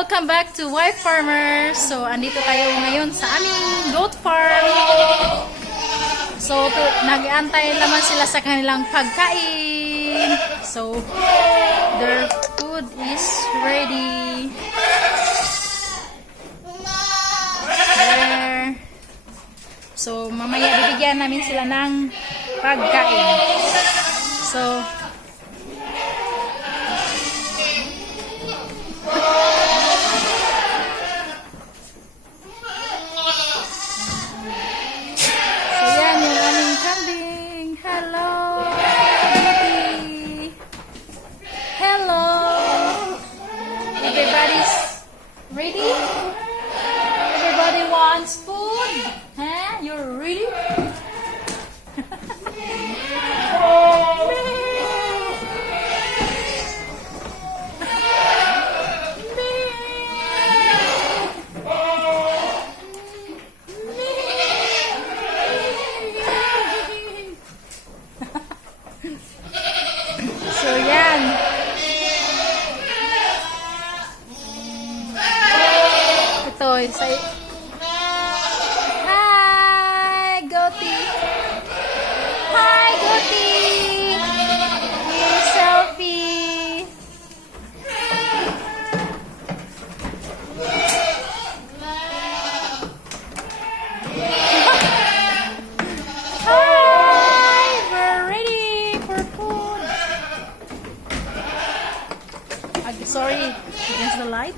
Welcome back to Wife Farmer. So, andito tayo ngayon sa aming goat farm. So, nag-aantay naman sila sa kanilang pagkain. So, their food is ready. There. So, mamaya bibigyan namin sila ng pagkain. So, ready? Everybody wants food? Huh? You're ready? So yan. Say hi, Goaty. Hi, Goaty. Here's selfie. Hi, we're ready for food. Sorry, against the light.